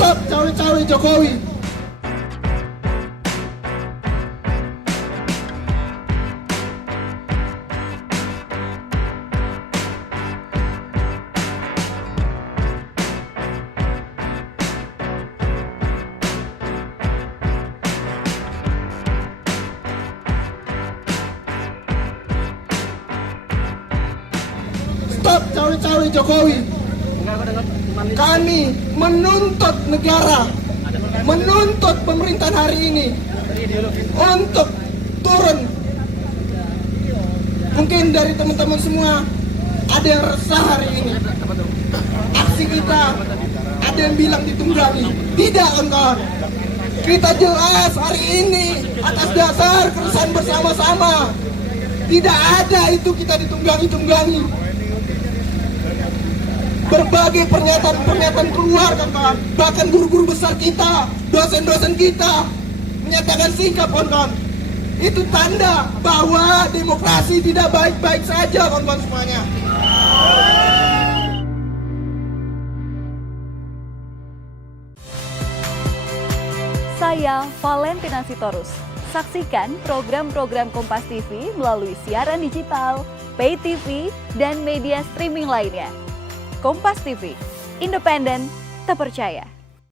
Stop cawe-cawe Jokowi. Stop cawe-cawe Jokowi. Kami menuntut negara, menuntut pemerintahan hari ini untuk turun. Mungkin dari teman-teman semua ada yang resah hari ini. Aksi kita ada yang bilang ditunggangi. Tidak, kawan-kawan. Kita jelas hari ini atas dasar keresahan bersama-sama. Tidak ada itu kita ditunggangi-tunggangi. Berbagai pernyataan keluar, kawan-kawan. Bahkan guru-guru besar kita, dosen-dosen kita menyatakan sikap, kawan-kawan. Itu tanda bahwa demokrasi tidak baik-baik saja, kawan-kawan semuanya. Saya Valentina Sitorus. Saksikan program-program Kompas TV melalui siaran digital, pay TV, dan media streaming lainnya. Kompas TV, independen, terpercaya.